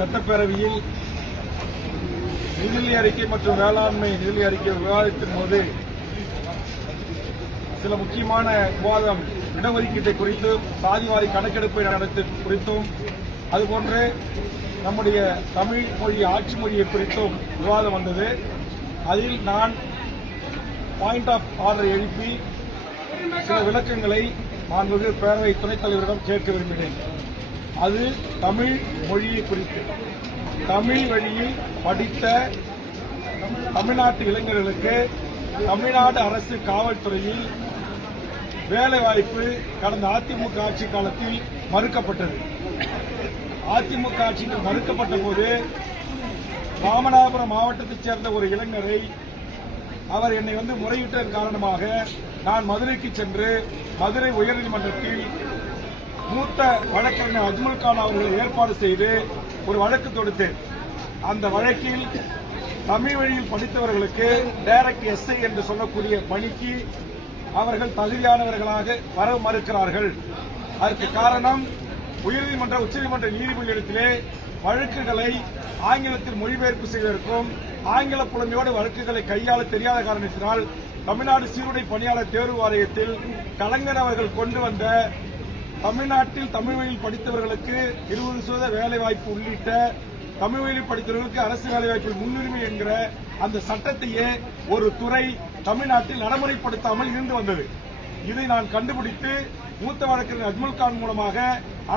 சட்டப்பேரவையில் நிதிநிலை அறிக்கை மற்றும் வேளாண்மை நிதிநிலை அறிக்கை விவாதத்தின் போது சில முக்கியமான விவாதம் இடஒதுக்கீட்டை குறித்தும் சாதிவாரி கணக்கெடுப்பை நடத்த குறித்தும் அதுபோன்று நம்முடைய தமிழ் மொழி ஆட்சி மொழியை குறித்தும் விவாதம் வந்தது. அதில் நான் பாயிண்ட் ஆஃப் ஆர்டர் எழுப்பி சில விளக்கங்களை மாண்புமிகு பேரவை துணைத் தலைவரிடம் கேட்க விரும்பினேன். அது தமிழ் மொழியை குறித்து தமிழ் வழியில் படித்த தமிழ்நாட்டு இளைஞர்களுக்கு தமிழ்நாடு அரசு காவல்துறையில் வேலைவாய்ப்பு கடந்த அதிமுக ஆட்சி காலத்தில் மறுக்கப்பட்டது. அதிமுக ஆட்சியில் மறுக்கப்பட்ட போது ராமநாதபுரம் மாவட்டத்தைச் சேர்ந்த ஒரு இளைஞரை அவர் என்னை முறையிட்டதன் காரணமாக நான் மதுரைக்கு சென்று மதுரை உயர்நீதிமன்றத்தில் மூத்த வழக்கறிஞர் அஜ்மல் கான் அவர்களை ஏற்பாடு செய்து ஒரு வழக்கு தொடுத்தேன். அந்த வழக்கில் தமிழ் வழியில் படித்தவர்களுக்கு டைரக்ட் எஸ்ஐ என்று சொல்லக்கூடிய பணிக்கு அவர்கள் தகுதியானவர்களாக வர மறுக்கிறார்கள். அதற்கு காரணம் உயர்நீதிமன்ற உச்சநீதிமன்ற நீதிபதியிடத்திலே வழக்குகளை ஆங்கிலத்தில் மொழிபெயர்ப்பு செய்வதற்கும் ஆங்கில புலமையோடு வழக்குகளை கையாள தெரியாத காரணத்தினால் தமிழ்நாடு சீருடை பணியாளர் தேர்வு வாரியத்தில் கலைஞர் அவர்கள் கொண்டு வந்த தமிழ்நாட்டில் தமிழ் வழியில் படித்தவர்களுக்கு 20% வேலைவாய்ப்பு உள்ளிட்ட தமிழ் வழியில் படித்தவர்களுக்கு அரசு வேலைவாய்ப்பில் முன்னுரிமை என்கிற அந்த சட்டத்தையே ஒரு துறை தமிழ்நாட்டில் நடைமுறைப்படுத்தாமல் இருந்து வந்தது. இதை நான் கண்டுபிடித்து மூத்த வழக்கறிஞர் அஜ்மல் கான் மூலமாக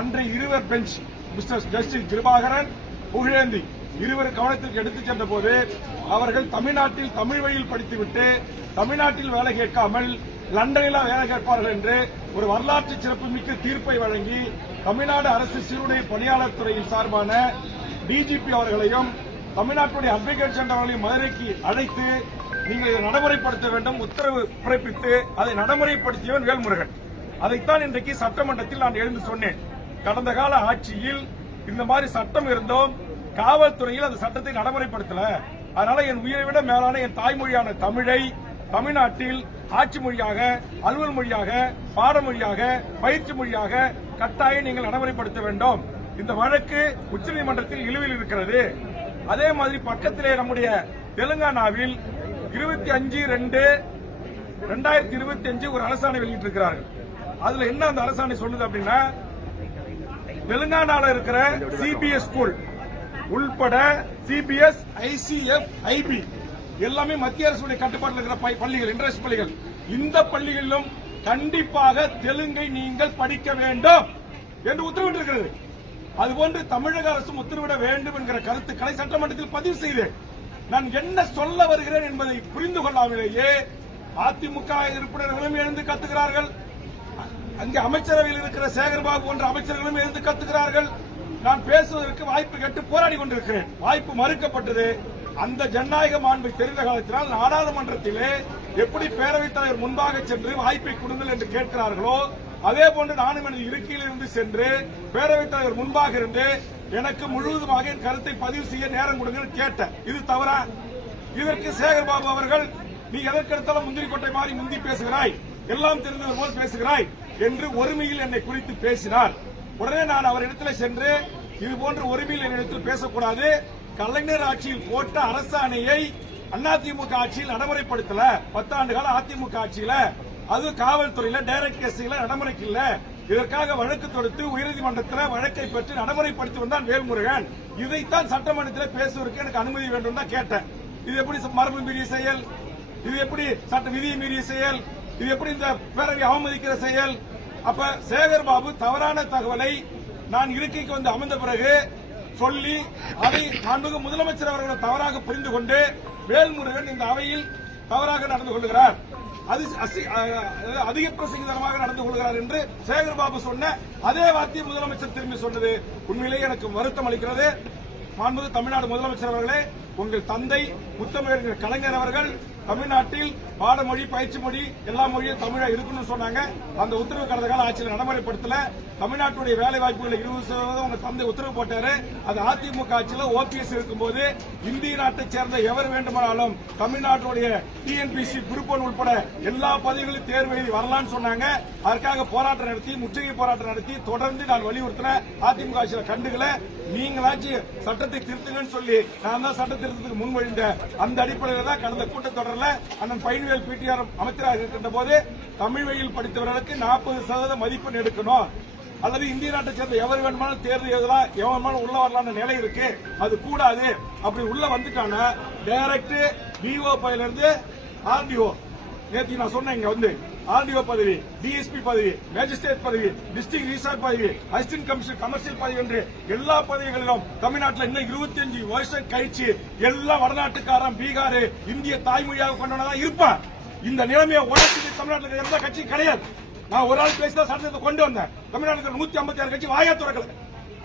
அன்றைய இருவர் bench mister justice Kirubakaran Pugazhendhi இருவர் கவனத்திற்கு எடுத்துச் சென்ற போது அவர்கள் தமிழ்நாட்டில் தமிழ் வழியில் படித்துவிட்டு தமிழ்நாட்டில் வேலை கேட்காமல் லண்டனில் வேலை கேட்பார்கள் என்று ஒரு வரலாற்று சிறப்புமிக்க தீர்ப்பை வழங்கி தமிழ்நாடு அரசு சீருடை பணியாளர் துறையின் சார்பான டிஜிபி அவர்களையும் தமிழ்நாட்டுடைய அட்வொகேட் ஜெனரல் அவர்களையும் மதுரைக்கு அழைத்து நீங்கள் இதை நடைமுறைப்படுத்த வேண்டும் உத்தரவு பிறப்பித்து அதை நடைமுறைப்படுத்தியவன் வேல்முருகன். அதைத்தான் இன்றைக்கு சட்டமன்றத்தில் நான் எழுந்து சொன்னேன். கடந்த கால ஆட்சியில் இந்த மாதிரி சட்டம் இருந்தோம், காவல்துறையில் அந்த சட்டத்தை நடைமுறைப்படுத்தல. அதனால என் உயிரை விட மேலான என் தாய்மொழியான தமிழை தமிழ்நாட்டில் ஆட்சி மொழியாக, அலுவல் மொழியாக, பாடமொழியாக, பயிற்சி மொழியாக கட்டாயம் நீங்கள் நடைமுறைப்படுத்த வேண்டும். இந்த வழக்கு உச்சநீதிமன்றத்தில் நிலுவையில் இருக்கிறது. அதே மாதிரி பக்கத்திலே நம்முடைய தெலுங்கானாவில் 25/2/2025 ஒரு அரசாணை வெளியிட்டிருக்கிறார்கள். அதுல என்ன அந்த அரசாணை சொல்லுது அப்படின்னா, தெலுங்கானாவில் இருக்கிற சிபிஎஸ் ஸ்கூல் உள்பட சிபிஎஸ், ஐசிஎஃப், ஐபி எல்லாமே மத்திய அரசுடைய கட்டுப்பாட்டில் இருக்கிற பள்ளிகள், இன்டர்நேஷனல் பள்ளிகள், இந்த பள்ளிகளிலும் கண்டிப்பாக தெலுங்கை நீங்கள் படிக்க வேண்டும் என்று உத்தரவிட்டிருக்கிறது. அதுபோன்று தமிழக அரசும் உத்தரவிட வேண்டும் என்கிற கருத்துக்களை சட்டமன்றத்தில் பதிவு செய்தேன். நான் என்ன சொல்ல வருகிறேன் என்பதை புரிந்து கொள்ளாமலேயே அதிமுக உறுப்பினர்களும் எழுந்து கத்துகிறார்கள். அங்கே அமைச்சரவையில் இருக்கிற சேகர்பாபு போன்ற அமைச்சர்களும் எழுந்து கத்துகிறார்கள். நான் பேசுவதற்கு வாய்ப்பு கேட்டு போராடி கொண்டிருக்கிறேன். வாய்ப்பு மறுக்கப்பட்டது. அந்த ஜனநாயக மாண்பை தெரிந்த காலத்தினால் நாடாளுமன்றத்திலே எப்படி பேரவைத் தலைவர் முன்பாக சென்று வாய்ப்பை கொடுங்கள் என்று கேட்கிறார்களோ அதே போன்று நானும் எனது இருக்கையில் இருந்து சென்று பேரவைத் தலைவர் முன்பாக இருந்து எனக்கு முழுவதுமாக என் கருத்தை பதிவு செய்ய நேரம் கொடுங்கள் கேட்டேன். இது தவறா? இதற்கு சேகர்பாபு அவர்கள் நீ எதற்கெடுத்தாலும் முந்திரி கொட்டை மாதிரி முந்தி பேசுகிறாய், எல்லாம் தெரிந்தவர் போல் பேசுகிறாய் என்று ஒருமையில் என்னை குறித்து பேசினார். உடனே நான் அவரிடத்தில் சென்று இதுபோன்ற ஒருமையில் என்னிடத்தில் பேசக்கூடாது, கலைஞர் ஆட்சியில் போட்ட அரசாணையை அதிமுக ஆட்சியில் நடைமுறைப்படுத்தல, 10 ஆண்டு கால அதிமுக ஆட்சியில அது காவல்துறையில டைரக்ட் எஸ்ஐல நடைமுறைக்கு இல்ல, இதற்காக வழக்கு தொடுத்து உயர்நீதிமன்றத்தில் வழக்கை பெற்று நடைமுறைப்படுத்தி வந்தான் வேல்முருகன். இதைத்தான் சட்டமன்றத்தில் பேசுவதற்கு எனக்கு அனுமதி வேண்டும் தான் கேட்டேன். இது எப்படி மரபு மீறிய செயல்? இது எப்படி சட்ட விதியை மீறிய செயல்? இது எப்படி இந்த பேரவை அவமதிக்கிற செயல்? அப்ப சேகர்பாபு தவறான தகவலை நான் இருக்கைக்கு வந்து அமர்ந்த பிறகு சொல்லி அதை மாண்புமிகு முதலமைச்சர் அவர்களை தவறாக புரிந்து கொண்டு வேல்முருகன் இந்த அவையில் தவறாக நடந்து கொள்கிறார், அதிக பிரசங்கிதமாக நடந்து கொள்கிறார் என்று சேகர்பாபு சொன்ன அதே வார்த்தையை முதலமைச்சர் திரும்பி சொன்னது உண்மையிலேயே எனக்கு வருத்தம் அளிக்கிறது. மாண்புமிகு தமிழ்நாடு முதலமைச்சர் அவர்களே, உங்கள் தந்தை முத்தமிழறிஞர் கலைஞர் அவர்கள் தமிழ்நாட்டில் பாடமொழி, பயிற்சி மொழி, எல்லா மொழியும் தமிழா இருக்குன்னு சொன்னாங்க. அந்த உத்தரவு கடந்த கால ஆட்சியில் நடைமுறைப்படுத்தல. தமிழ்நாட்டுடைய வேலை வாய்ப்புகளை 20% உங்க தந்தை உத்தரவு போட்டாரு. அது அதிமுக ஆட்சியில் ஓபிஎஸ் இருக்கும்போது இந்திய நாட்டை சேர்ந்த எவர் வேண்டுமானாலும் தமிழ்நாட்டுடைய டிஎன்பிசி குரூப் 1 உட்பட எல்லா பதவிகளிலும் தேர்வு எழுதி வரலாம்னு சொன்னாங்க. அதற்காக போராட்டம் நடத்தி, முற்றுகை போராட்டம் நடத்தி தொடர்ந்து நான் வலியுறுத்தினேன். அதிமுக ஆட்சியில் கண்டுகல. நீங்களாச்சும் சட்டத்தை திருத்துங்கன்னு சொல்லி நான் தான் சட்ட திருத்தத்துக்கு முன்மொழிந்தேன். அந்த அடிப்படையில் தான் கடந்த கூட்டத்தொடரில் அண்ணன் பைன்வேல் பிடிஆர் அமைச்சராக இருக்கின்ற போது தமிழ் வழியில் படித்தவர்களுக்கு 40% மதிப்பெண் எடுக்கணும், அல்லது இந்திய நாட்டை சேர்ந்த எவர் வேணுமானாலும் தேர்வு எழுதலாம், எவன் வேணுமானாலும் உள்ள வரலாம்னு நிலை இருக்கு. அது கூடாது. அப்படி உள்ள வந்துட்டாங்க டைரக்ட் டிஓ பதவியில இருந்து ஆர்டிஓ. நேற்று நான் சொன்னேன், இங்க வந்து ஆர்டிஓ பதவி, டிஎஸ்பி பதவி, மேஜிஸ்ட்ரேட் பதவி, டிஸ்ட்ரிக்ட் ரிசார்ட் பதவி, அசிஸ்டன்ட் கமிஷனர் கமர்ஷியல் பதவி என்று எல்லா பதவிகளிலும் தமிழ்நாட்டில் இன்னும் 25 வருஷம் கழிச்சு எல்லா வடநாட்டுக்காரன், பீகார் இந்திய தாய்மொழியாக கொண்டவனா இருப்பான். இந்த நிலைமையை உடனே தமிழ்நாட்டில் எந்த கட்சியும் கிடையாது. நான் ஒரு ஆள் பேசிதான் சட்டத்தை கொண்டு வந்தேன். தமிழ்நாட்டில் 156 கட்சி வாயா துறக்கல.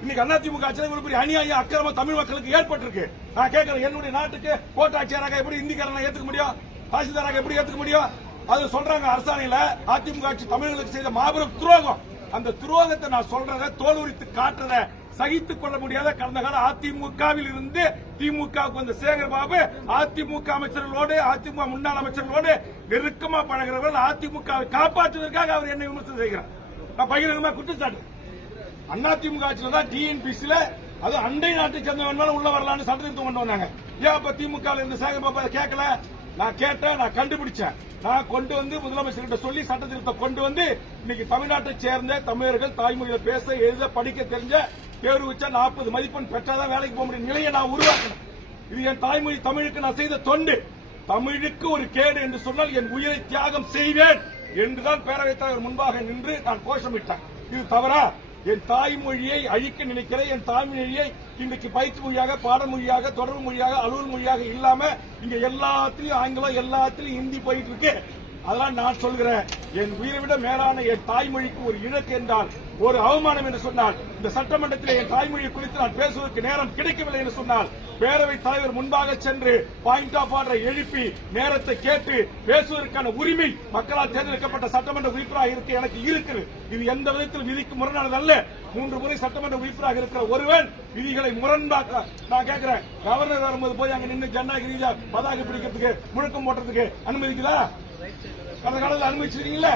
இன்னைக்கு அதிமுக ஆட்சியில் ஒரு பெரிய அநியாயம், அக்கிரமம் தமிழ் மக்களுக்கு ஏற்பட்டிருக்கு. நான் கேட்கிறேன், என்னுடைய நாட்டுக்கு கோட்டாட்சியராக எப்படி இந்திக்காரனை ஏத்துக்க முடியும்? தாசில்தாராக எப்படி ஏத்துக்க முடியும்? அது சொல்றாங்க அரசாணையில அதிமுக ஆட்சி தமிழர்களுக்கு செய்த மாபெரும் துரோகம். அந்த துரோகத்தை நான் சொல்றத, தோல் உரித்து காட்டுறத சகித்துக் கொள்ள முடியாத கடந்த கால அதிமுகவில் இருந்து திமுகவுக்கு வந்த சேகர்பாபு அதிமுக அமைச்சர்களோடு, அதிமுக முன்னாள் அமைச்சர்களோடு நெருக்கமா பழகிறவர்கள் அதிமுகவை காப்பாற்றுவதற்காக அவர் என்னை விமர்சனம் செய்கிறார். நான் பகிரங்கமா குற்றச்சாட்டு. அதிமுக ஆட்சியில் தான் டிஎன்பிசில அது அண்டை நாட்டை சேர்ந்தவன் உள்ள வரலான்னு சட்டத்திருத்தம் கொண்டு வந்தாங்க. ஏன் அப்ப திமுக இருந்து சேகர்பாபு அதை கேட்கல? நான் கேட்டேன், நான் கண்டுபிடிச்சேன். நான் கொண்டு வந்து முதலமைச்சர்கிட்ட சொல்லி சட்டத்திருத்தம் கொண்டு வந்து இன்னைக்கு தமிழ்நாட்டை சேர்ந்த தமிழர்கள் தாய்மொழியில பேச, எழுத, படிக்க தெரிஞ்ச தேர்வு வச்சா 40 மதிப்பெண் பெற்றாதான் வேலைக்கு போக முடியும் நிலையை நான் உருவாக்கினேன். இது என் தாய்மொழி தமிழுக்கு நான் செய்த தொண்டு. தமிழுக்கு ஒரு கேடு என்று சொன்னால் என் உயிரை தியாகம் செய்வேன் என்றுதான் பேரவைத் தலைவர் முன்பாக நின்று நான் கோஷமிட்டேன். இது தவறா? என் தாய்மொழியை அழிக்க நினைக்கிற என் தாய்மொழியை இன்றைக்கு பயிற்சி மொழியாக, பாடமொழியாக, தொடர்பு மொழியாக, அலுவல் மொழியாக இல்லாம இங்க எல்லாத்திலையும் ஆங்கிலம், எல்லாத்திலையும் ஹிந்தி போயிட்டு இருக்கு. அதெல்லாம் நான் சொல்கிறேன், என் உயிரை விட மேலான என் தாய்மொழிக்கு ஒரு இழக்கு என்றால், ஒரு அவமானம் என்று சொன்னால், இந்த சட்டமன்றத்தில் என் தாய்மொழியை குறித்து நான் பேசுவதற்கு நேரம் கிடைக்கவில்லை என்று சொன்னால், பேரவைத் தலைவர் முன்பாக சென்று பாயிண்ட் ஆஃப் ஆர்டரை எழுப்பி நேரத்தை கேட்டு பேசுவதற்கான உரிமை மக்களால் தேர்ந்தெடுக்கப்பட்ட சட்டமன்ற உறுப்பினராக இருக்க எனக்கு இருக்குது. இது எந்த விதத்தில் விதிக்கு முரணானது அல்ல. 3 முறை சட்டமன்ற உறுப்பினராக இருக்கிற ஒருவன் விதிகளை முரண்பாக்க நான் கேட்கிறேன். கவர்னர் வரும்போது போய் அங்க நின்று ஜனநாயக ரீதியா பதாகை பிடிக்கிறதுக்கு, முழக்கம் போடுறதுக்கு அனுமதிக்குதா? கடந்த காலத்தில் அனுமதிச்சிருக்கீங்களா?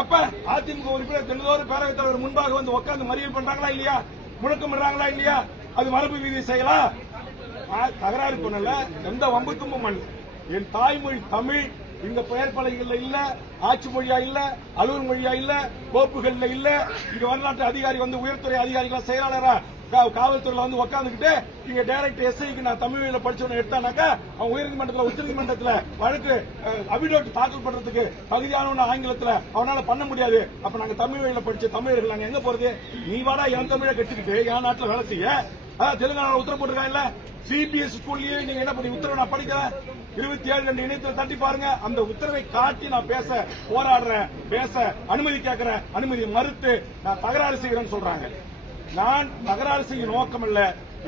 அப்ப அதிமுக உறுப்பினர் தினந்தோறும் பேரவைத் தலைவர் முன்பாக வந்து உட்கார்ந்து மறியல் பண்றாங்களா இல்லையா? முழக்கம் பண்றாங்களா இல்லையா? அது மரபு விதி செய்யலாம். தகராறு பண்ணல, எந்த வம்பு தும்பும் அல்ல. என் தாய்மொழி தமிழ் இந்த பெயர் பலகைகள்ல இல்ல, ஆட்சி மொழியா இல்ல, அலுவல் மொழியா இல்ல, கோப்புகள்ல இல்ல. இங்க வரலாற்று அதிகாரி வந்து உயர்துறை அதிகாரிகள் செயலாளரா காவல்துறையில வந்து உட்காந்துக்கிட்டு இங்க டைரக்ட் எஸ்ஐக்கு நான் தமிழில் படிச்சவனை எடுத்தானாக்கா அவன் உயர்நீதிமன்றத்தில், உச்சநீதிமன்றத்தில் வழக்கு அபிடோட் தாக்கல் பண்றதுக்கு தகுதியானவன் ஆங்கிலத்தில் அவனால பண்ண முடியாது. அப்ப நாங்க தமிழ் வழியில படிச்ச தமிழர்கள் நாங்க எங்க போறது? நீ வாடா என் தமிழை கட்டிக்கிட்டு என் நாட்டில் வேலை செய்ய. அதான் தெலுங்கானால உத்தரவு போட்டிருக்காங்கல்ல, சிபிஎஸ் ஸ்கூல்லயே நீங்க என்ன பண்ணி உத்தரவு நான் படிக்கிறேன். 27 இணையத்தில் தட்டி பாருங்க. அந்த உத்தரவை காட்டி நான் பேச போராடுறேன், பேச அனுமதி கேட்கிறேன். அனுமதி மறுத்து நான் தகராறு செய்கிறேன்னு சொல்றாங்க. நான் தகராறு செய்ய நோக்கம் அல்ல.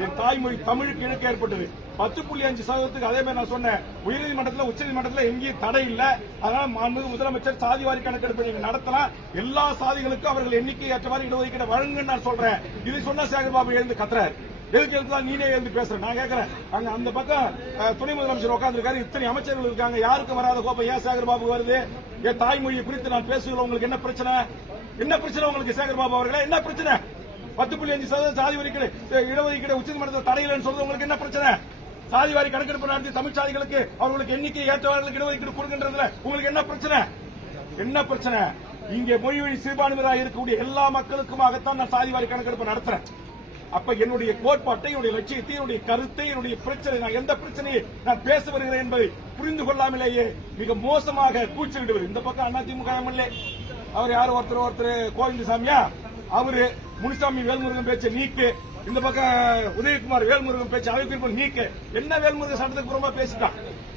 என் தாய்மொழி தமிழுக்கு இழக்க ஏற்பட்டது. 10.5% அதே மாதிரி நான் சொன்னேன். உயர்நீதிமன்றத்தில், உச்சநீதிமன்றத்தில் எங்கேயும் தடை இல்ல. அதனால மாண்புமிகு முதலமைச்சர் சாதிவாரி கணக்கெடுப்பு நீங்க நடத்தலாம். எல்லா சாதிகளுக்கும் அவர்கள் எண்ணிக்கை ஏற்றவாறு இடஒதுக்கீடு வழங்குன்னு நான் சொல்றேன். இதை சொன்னா சேகர்பாபு எழுந்து கத்துறாரு. எதுக்கு எழுந்தா நீனே எழுந்து பேசுறேன்? நான் கேட்கிறேன், அங்க அந்த பக்கம் துணை முதலமைச்சர் உட்கார்ந்துருக்காரு, இத்தனை அமைச்சர்கள் இருக்காங்க, யாருக்கும் வராத கோப்பம் ஏன் சேகர்பாபு வருது? என் தாய்மொழியை குறித்து நான் பேசுகிறேன், உங்களுக்கு என்ன பிரச்சனை? என்ன பிரச்சனை உங்களுக்கு சேகர்பாபு அவர்களே? என்ன பிரச்சனை? 10.5% சாதி இடஒதுக்கீடு உச்சநீதிமன்றத்தில் தடையில்லைன்னு சொல்றது உங்களுக்கு என்ன பிரச்சனை? சாதிவாரி கணக்கெடுப்பு நடத்தி தமிழ் சாதிகளுக்கு அவர்களுக்கு எண்ணிக்கை ஏற்றவர்களுக்கு இடஒதுக்கீடு கொடுக்கின்றதுல உங்களுக்கு என்ன பிரச்சனை? என்ன பிரச்சனை? இங்கே மொழி வழி சிறுபான்மையாக இருக்கக்கூடிய எல்லா மக்களுக்குமாகத்தான் நான் சாதிவாரி கணக்கெடுப்பு நடத்துறேன். அப்ப என்னுடைய கோட்பாட்டை, என்னுடைய லட்சியத்தை, என்னுடைய கருத்தை, என்னுடைய பிரச்சனை, நான் எந்த பிரச்சனையை நான் பேச வருகிறேன் என்பதை புரிந்து கொள்ளாமலேயே மிக மோசமாக கூச்சலிடுவது. இந்த பக்கம் அதிமுக எம்எல்ஏ அவர் யார், ஒருத்தர் கோவிந்தசாமியா, அவரு முனிசாமி வேல்முருகன் பேச்ச நீக்கு, இந்த பக்கம் உதயகுமார் வேல்முருகன் பேச்ச அவைக்குறிப்பு நீக்கு. என்ன வேல்முருகன் சட்டத்துக்கு புறமா பேசிட்டான்?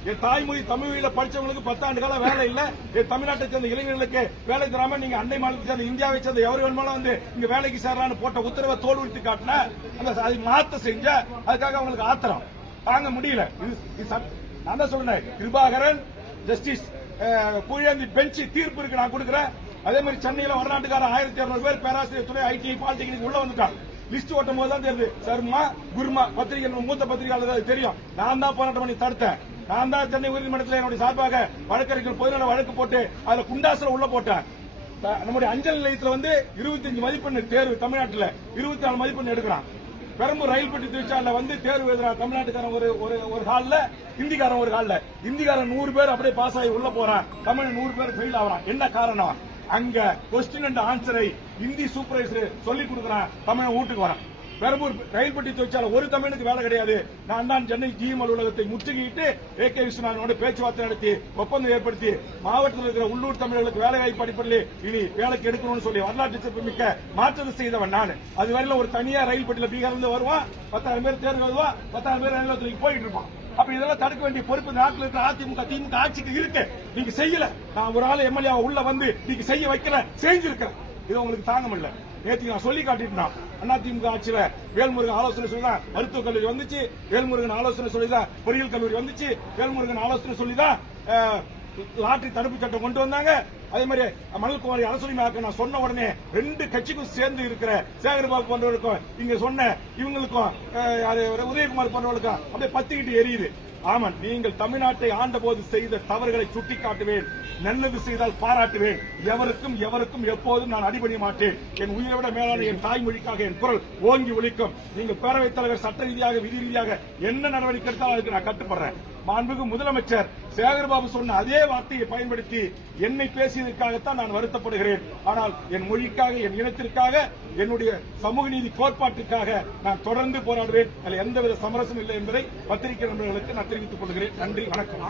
என் தாய்மொழி தமிழில படிச்சவங்களுக்கு 10 ஆண்டு கால வேலை இல்ல, என் தமிழ்நாட்டை சேர்ந்த இளைஞர்களுக்கு வேலை தராம நீங்க அண்டை மாநிலத்தை சேர்ந்த இந்தியாவை சேர்ந்த எவரு வேணுமாலும் வந்து இங்க வேலைக்கு சேரலான்னு போட்ட உத்தரவை தோல் உரித்து காட்டின, அந்த அதை மாத்த செஞ்ச, அதுக்காக அவங்களுக்கு ஆத்திரம் தாங்க முடியல. நான் தான் சொல்றேன், கிருபாகரன் ஜஸ்டிஸ் புயந்தி பெஞ்ச் தீர்ப்பு இருக்கு நான் கொடுக்குறேன். அதே மாதிரி சென்னையில வடநாட்டுக்காரன் 1200 பேர் பேராசிரியர் துறை ஐடி பாலிடெக்னிக் உள்ள வந்துட்டான். லிஸ்ட் ஓட்டும் போது தான் தெரியுது சர்மா குர்மா பத்திரிகை மூத்த பத்திரிகையாளர் தெரியும். நான் தான் போராட்டம் பண்ணி தடுத்தேன். நான் தான் சென்னை உயர்நீதிமன்றத்தில் என்னுடைய சார்பாக வழக்கறிஞர்கள் பொதுநல வழக்கு போட்டு அதுல குண்டாசுல உள்ள போட்டேன். நம்முடைய அஞ்சல் நிலையத்தில் 25 மதிப்பெண் தேர்வு தமிழ்நாட்டில் 24 மதிப்பெண் எடுக்கிறான். பெரம்பூர் ரயில் பெட்டி தொழிற்சாலையில தேர்வு எழுதுறான் தமிழ்நாட்டுக்காரன் ஒரு ஹால்ல, இந்திக்காரன் ஒரு ஹால்ல. இந்திக்காரன் 100 பேர் அப்படியே பாஸ் ஆகி உள்ள போறான், தமிழ் 100 பேர் ஃபெயில் ஆகிறான். என்ன காரணம்? அங்க கொஸ்டின் அண்ட் ஆன்சரை இந்தி சூப்பர்வைசர் சொல்லி கொடுக்குறான், தமிழ் வீட்டுக்கு வரான். பெரம்பூர் ரயில் பெட்டி தொழிற்சாலை ஒரு தமிழுக்கு வேலை கிடையாது. நான் தான் சென்னை ஜிஎம் அலுவலகத்தை முற்றுகையிட்டு ஏகே விஸ்வநாதனோட பேச்சுவார்த்தை நடத்தி ஒப்பந்தம் ஏற்படுத்தி மாவட்டத்தில் இருக்கிற உள்ளூர் தமிழர்களுக்கு வேலை வாய்ப்பு அடிப்படையில் இனி வேலைக்கு எடுக்கணும்னு சொல்லி வரலாற்று சிறப்பு மிக்க மாற்றத்தை செய்தவன் நான். அது வரையில ஒரு தனியார் ரயில் பெட்டியில் பீகார்ல இருந்து வருவான், 10,000 பேர் தேர்வு எழுதுவான், 10,000 பேர் ரயில் நிலையத்துக்கு போயிட்டு இருப்பான். அப்ப இதெல்லாம் தடுக்க வேண்டிய பொறுப்பு நாட்டில் இருக்கிற அதிமுக திமுக ஆட்சிக்கு இருக்கு. நீங்க செய்யல. நான் ஒரு ஆள் எம்எல்ஏ உள்ள நீங்க செய்ய வைக்கல, செஞ்சிருக்கிறேன். இது உங்களுக்கு தாங்க முடியல. நேற்று நான் சொல்லி காட்டிட்டேன். அதிமுக ஆட்சியில வேல்முருகன் ஆலோசனை சொல்லிதான் மருத்துவக் கல்லூரி வந்துச்சு, வேல்முருகன் ஆலோசனை சொல்லிதான் பொறியியல் கல்லூரி வந்துச்சு, வேல்முருகன் ஆலோசனை சொல்லிதான் லாட்டரி தடுப்பு சட்டம் கொண்டு வந்தாங்க. அதே மாதிரி மணல் குமாரி அரசுரிமையாக்க நான் சொன்ன உடனே 2 கட்சிக்கும் சேர்ந்து இருக்கிற சேகர்பாபு போன்றவருக்கும் இங்க சொன்ன இவங்களுக்கும் உதயகுமார் போன்றவர்களுக்கும் அப்படியே பத்திக்கிட்டு எரியுது. ஆமன், நீங்கள் தமிழ்நாட்டை ஆண்ட போது செய்த தவறுகளை சுட்டிக்காட்டுவேன், நல்லது செய்தால் பாராட்டுவேன். எவருக்கும் எப்போதும் நான் அடிபணிய மாட்டேன். என் உயிரை விட மேலான என் தாய்மொழிக்காக என் குரல் ஓங்கி ஒலிக்கும். நீங்கள் பேரவைத் தலைவர் சட்ட ரீதியாக விதி ரீதியாக என்ன நடவடிக்கை எடுத்தாலும் அதுக்கு நான் கட்டுப்படுறேன். மாண்புமிகு முதலமைச்சர் சேகர்பாபு சொன்ன அதே வார்த்தையை பயன்படுத்தி என்னை பேசியதற்காகத்தான் நான் வருத்தப்படுகிறேன். ஆனால் என் மொழிக்காக, என் இனத்திற்காக, என்னுடைய சமூக நீதி கோட்பாட்டிற்காக நான் தொடர்ந்து போராடுவேன். அதில் எந்தவித சமரசம் இல்லை என்பதை பத்திரிகை நண்பர்களுக்கு நான் தெரிவித்துக் கொள்கிறேன். நன்றி, வணக்கம்.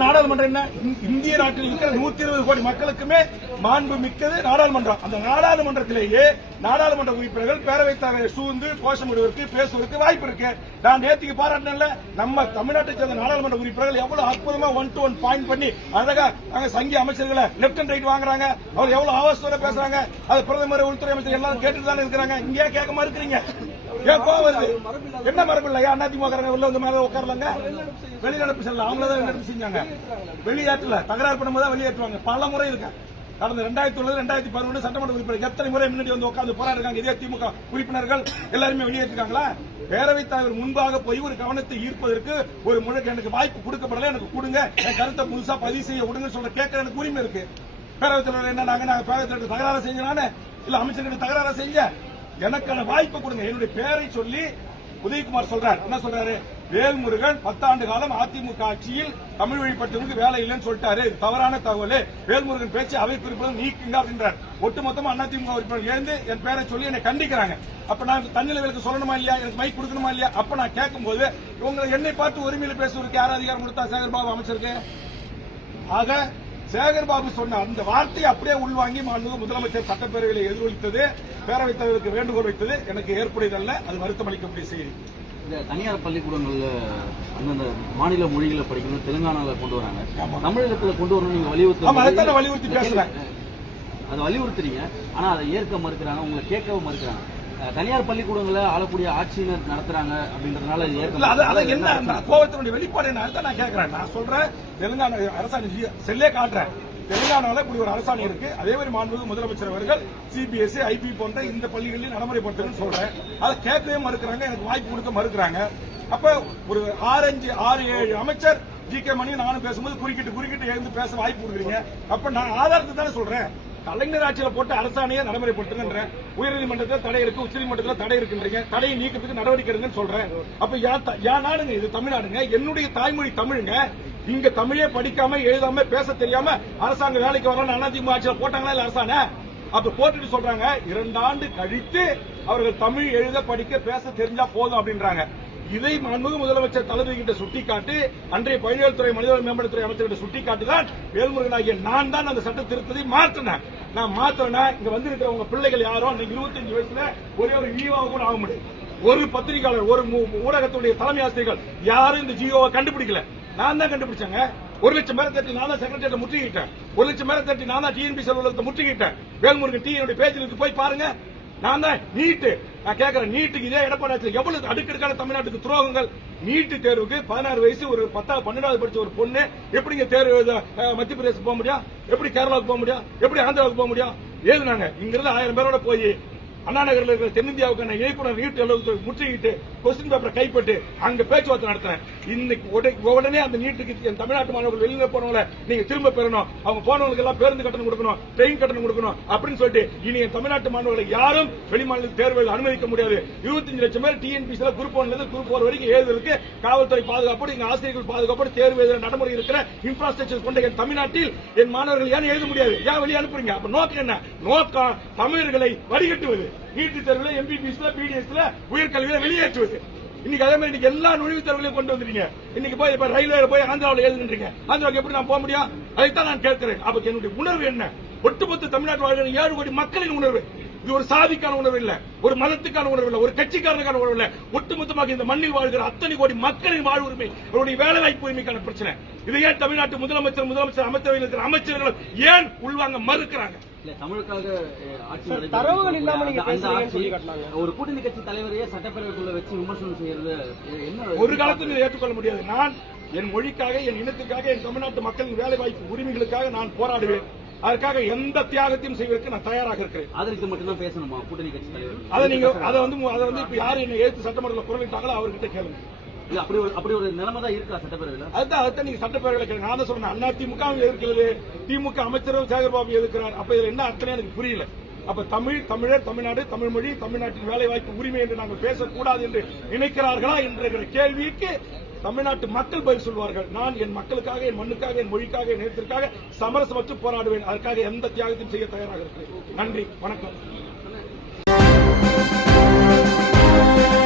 நாடாளுமன்றம் என்ன? இந்திய நாட்டில் இருக்கிற 120 கோடி மக்களுக்குமே மாண்பு மிக்கது நாடாளுமன்றம். அந்த நாடாளுமன்றத்திலேயே நாடாளுமன்ற உறுப்பினர்கள் பேரவைத் தலைவரை சூழ்ந்து கோஷமிடுவதற்கு பேசுவதற்கு வாய்ப்பு இருக்கு. நான் நேற்றுக்கு பாராட்டினேன்ல, நம்ம தமிழ்நாட்டை சேர்ந்த நாடாளுமன்ற உறுப்பினர்கள் எவ்வளவு அற்புதமா 1 to 1 பாயிண்ட் பண்ணி அழகா சங்கிய அமைச்சர்களை லெப்ட் அண்ட் ரைட் வாங்குறாங்க. அவர் எவ்வளவு ஆவாசத்தோட பேசுறாங்க. அது பிரதமர், உள்துறை அமைச்சர் எல்லாரும் கேட்டுட்டு தானே இருக்கிறாங்க. இங்கே கேட்க மறுக்கிறீங்க. என்ன மரபு இல்லையா? அதிமுக உள்ள வந்து மேல உட்காரலங்க, வெளிநடப்பு செல்ல அவங்களதான் வெளிநடப்பு செஞ்சாங்க. வெளியேற்றல, தகராறு பண்ணும்போது வெளியேற்றுவாங்க. பல முறை இருக்கு. கடந்த 2009 2011 சட்டமன்ற உறுப்பினர் எத்தனை முறை முன்னாடி வந்து உட்கார்ந்து போராடுறாங்க. இதே திமுக உறுப்பினர்கள் எல்லாருமே வெளியேற்றிருக்காங்களா? பேரவைத் தலைவர் முன்பாக போய் ஒரு கவனத்தை ஈர்ப்பதற்கு ஒரு முழுக்க எனக்கு வாய்ப்பு கொடுக்கப்படல, எனக்கு கொடுங்க, என் கருத்தை முழுசா பதிவு செய்ய விடுங்க சொல்ற கேட்க எனக்கு உரிமை இருக்கு. பேரவைத் தலைவர் என்ன, நாங்க பேரவைத் தலைவர் தகராறு செஞ்சானே இல்ல அமைச்சர்கிட்ட தகராறு செஞ்ச, எனக்கான வாய்ப்பு கொடுங்க. என்னுடைய பேரை சொல்லி உதயகுமார் சொல்றாரு. என்ன சொல்றாரு? வேல்முருகன் 10 ஆண்டு காலம் அதிமுக ஆட்சியில் தமிழ் வழிபட்டவருக்கு வேலை இல்லைன்னு சொல்லிட்டாரு. தவறான தகவல். வேல்முருகன் பேச்சு அவை குறிப்பிடம் நீக்குங்க அப்படின்றார். ஒட்டுமொத்தமா அதிமுக உறுப்பினர் எழுந்து என் பேரை சொல்லி என்னை கண்டிக்கிறாங்க. அப்ப நான் தன்னிலைகளுக்கு சொல்லணுமா இல்லையா? எனக்கு மைக் கொடுக்கணுமா இல்லையா? அப்ப நான் கேட்கும் போது இவங்களை என்னை பார்த்து உரிமையில பேசுவதற்கு யார் அதிகாரம் கொடுத்தா? சேகர்பாபு அமைச்சருக்கு. ஆக சேகர்பாபு சொன்ன அந்த வார்த்தையை அப்படியே உள்வாங்கி மாண்புமிகு முதலமைச்சர் சட்டப்பேரவையில் எதிரொலித்தது, பேரவைத் தலைவருக்கு வேண்டுகோள் வைத்தது எனக்கு ஏற்புடையதல்ல. அது வருத்தம் அளிக்கக்கூடிய செய்தி. தனியார் பள்ளிக்கூடங்கள்ல அந்தந்த மாநில மொழிகளை படிக்கணும், தெலுங்கானால கொண்டு வராங்க, தமிழகத்துல கொண்டு வரணும். நீங்க வலியுறுத்தி பேசுறேன். அதை வலியுறுத்துறீங்க. ஆனா அதை ஏற்க மறுக்கிறாங்க, உங்களை கேட்கவும் மறுக்கிறாங்க. தனியார் பள்ளிக்கூடங்களை ஆளக்கூடிய ஆட்சியினர் நடத்துறாங்க அப்படின்றதுனால என்ன கோபத்தினுடைய வெளிப்பாடு என்ன? நான் கேட்கிறேன். நான் சொல்றேன், தெலுங்கானா அரசாணை செல்லே காட்டுறேன். தெலுங்கானால இப்படி ஒரு அரசாணை இருக்கு. அதே மாதிரி மாண்புமிகு முதலமைச்சர் அவர்கள் சிபிஎஸ்இ, ஐபி போன்ற இந்த பள்ளிகளில் நடைமுறைப்படுத்துன்னு சொல்றேன். அதை கேட்கவே மறுக்கிறாங்க, எனக்கு வாய்ப்பு கொடுக்க மறுக்கிறாங்க. அப்ப ஒரு 6-7 அமைச்சர் ஜி.கே. மணி நானும் பேசும்போது குறுக்கிட்டு எழுந்து பேச வாய்ப்பு கொடுக்குறீங்க. அப்ப நான் ஆதாரத்தை தானே சொல்றேன். கலைஞர் ஆட்சியில் போட்டு அரசாணையை நடைமுறைப்படுத்துங்க. உயர்நீதிமன்றத்தில் தடை இருக்கு, உச்சநீதிமன்றத்தில் தடை இருக்குன்றீங்க. தடையை நீக்கிறதுக்கு நடவடிக்கை எடுங்கன்னு சொல்றேன். அப்ப யா நாடுங்க இது? தமிழ்நாடுங்க. என்னுடைய தாய்மொழி தமிழுங்க. இங்க தமிழே படிக்காம எழுதாம பேச தெரியாம அரசாங்க வேலைக்கு வரலாம் அதிமுக ஆட்சியில் போட்டாங்களா இல்ல அரசாணை? அப்ப போட்டுட்டு சொல்றாங்க 2 ஆண்டு கழித்து அவர்கள் தமிழ் எழுத படிக்க பேச தெரிஞ்சா போதும் அப்படின்றாங்க. இதை மாண்புமிகு முதலமைச்சர் தளபதி கிட்ட சுட்டிக்காட்டி, அன்றைய பயணியல் துறை மனிதவள மேம்பாட்டுத்துறை அமைச்சர்கிட்ட சுட்டிக்காட்டுதான் வேல்முருகன் ஆகிய நான் தான் அந்த சட்ட திருத்தத்தை மாற்றினேன். நான் மாத்திரனா இங்க வந்திருக்கிற உங்க பிள்ளைகள் யாரும் 25 வயசுல ஒரே ஒரு ஈவாவை கூட ஆக முடியும். ஒரு பத்திரிகையாளர், ஒரு ஊடகத்துடைய தலைமை ஆசிரியர்கள் யாரும் இந்த ஜியோவை கண்டுபிடிக்கல. நான் தான் கண்டுபிடிச்சேங்க. 1 லட்சம் பேரை தட்டி நான் தான் செக்ரட்டரியேட்டை முற்றுகிட்டேன். 1 லட்சம் பேரை தட்டி நான் தான் டிஎன்பிசி அலுவலகத்தை முற்றுகிட்டேன். வேல்முருகன் என்னுடைய பேஜில் போய் பாருங்க. நான் தான் நீட்டு நான் கேட்கிறேன், நீட்டுக்கு இதே எடப்பாடி எவ்வளவு அடுக்கடுக்கான தமிழ்நாட்டுக்கு துரோகங்கள். நீட்டு தேர்வுக்கு 16 வயசு ஒரு 12வது படிச்ச ஒரு பொண்ணு எப்படிங்க தேர்வு மத்திய பிரதேச போக முடியும், எப்படி கேரளாவுக்கு போக முடியும், எப்படி ஆந்திராவுக்கு போக முடியும்? ஏதுனாங்க இங்கிருந்து 1000 பேரோட போய் அண்ணா நகரில் இருக்கிற தென்னிந்தியாவுக்கான இயக்குனர் நீட் அளவுக்கு முற்றுகிட்டு கொஸ்டின் பேப்பரை கைப்பட்டு அங்க பேச்சுவார்த்தை நடத்துறேன். இன்னைக்கு உடனே அந்த நீட்டுக்கு என் தமிழ்நாட்டு மாணவர்கள் வெளியில போனவங்கள நீங்க திரும்ப பெறணும், அவங்க போனவங்களுக்கு எல்லாம் பேருந்து கட்டணம் கொடுக்கணும், ட்ரெயின் கட்டணம் கொடுக்கணும் அப்படின்னு சொல்லிட்டு இனி என் தமிழ்நாட்டு மாணவர்களை யாரும் வெளிமாநில தேர்வுகள் அனுமதிக்க முடியாது. 25 லட்சம் பேர் டிஎன்பிசில குரூப் 1 இருந்து குரூப் 4 வரைக்கும் எழுதுறதுக்கு காவல்துறை பாதுகாப்போடு எங்க ஆசிரியர்கள் பாதுகாப்போடு தேர்வு எழுத நடைமுறை இருக்கிற இன்ஃப்ராஸ்ட்ரக்சர் கொண்ட என் தமிழ்நாட்டில் என் மாணவர்கள் ஏன் எழுத முடியாது? ஏன் வெளியே அனுப்புறீங்க? அப்ப நோக்கம் என்ன? நோக்கம் தமிழர்களை வடிகட்டுவது, நீட்டு தேர்வுல எம்பிபிஎஸ்ல பிடிஎஸ்ல உயர்கல்வியில வெளியேற்றுவது. இன்னைக்கு அதே மாதிரி இன்னைக்கு எல்லா நுழைவுத் தேர்வுகளையும் கொண்டு வந்துட்டீங்க. இன்னைக்கு போய் இப்ப ரயில்வே போய் ஆந்திராவில் எழுதுன்றீங்க. ஆந்திராவுக்கு எப்படி நான் போக முடியும்? அதைத்தான் நான் கேட்கிறேன். அப்ப என்னுடைய உணர்வு என்ன? ஒட்டுமொத்த தமிழ்நாட்டு வாழ்கிற 7 கோடி மக்களின் உணர்வு. இது ஒரு சாதிக்கான உணர்வு இல்ல, ஒரு மதத்துக்கான உணர்வு இல்ல, ஒரு கட்சிக்காரனுக்கான உணர்வு இல்ல. ஒட்டுமொத்தமாக இந்த மண்ணில் வாழ்கிற அத்தனை கோடி மக்களின் வாழ் உரிமை, அவருடைய வேலை வாய்ப்பு உரிமைக்கான பிரச்சனை. இதை ஏன் தமிழ்நாட்டு முதலமைச்சர் அமைச்சரவையில் இருக்கிற அமைச்சர்கள் ஏன் உள்வாங்க மறுக்கிறாங்க? தமிழுக்காக ஆட்சி தரவுகள் இல்லாம நீங்க பேசுறீங்கன்னு சொல்லி காட்டினாங்க. ஒரு கூட்டணி கட்சி தலைவரையே சட்டப்பேரவைக்குள்ள வச்சு விமர்சனம் செய்யறது என்ன? ஒரு காலத்தில் இதை ஏற்றுக்கொள்ள முடியாது. நான் என் மொழிக்காக, என் இனத்துக்காக, என் தமிழ்நாட்டு மக்களின் வேலை வாய்ப்பு உரிமைகளுக்காக நான் போராடுவேன். அதற்காக எந்த தியாகத்தையும் செய்வதற்கு நான் தயாராக இருக்கிறேன். ஆதரித்து மட்டும்தான் பேசணுமா கூட்டணி கட்சி தலைவர்? அதை வந்து இப்ப யாரு என்ன எழுத்து சட்டமன்றத்தில் குரலிட்டாங்களோ அவர்கிட்ட கேளுங்க. இல்ல அப்படி ஒரு நிலைமை தான் இருக்கா சட்டப்பேரவையில்? அதுதான் நீங்க சட்டப்பேரவையில் கேளுங்க. நான் தான் சொன்னேன், அண்ணா திமுக எதிர்க்கிறது, திமுக அமைச்சரும் சேகர்பாபு எதிர்க்கிறார். அப்ப இதுல என்ன அர்த்தம் எனக்கு புரியல. அப்ப தமிழர், தமிழ்நாடு, தமிழ் மொழி, தமிழ்நாட்டின் வேலை வாய்ப்பு உரிமை என்று நாங்கள் பேசக்கூடாது என்று நினைக்கிறார்களா என்ற கேள்விக்கு தமிழ்நாட்டு மக்கள் பதில் சொல்வார்கள். நான் என் மக்களுக்காக, என் மண்ணுக்காக, என் மொழிக்காக, என் நேரத்திற்காக சமரசமற்று போராடுவேன். அதற்காக எந்த தியாகத்தையும் செய்ய தயாராக இருக்கிறேன். நன்றி, வணக்கம்.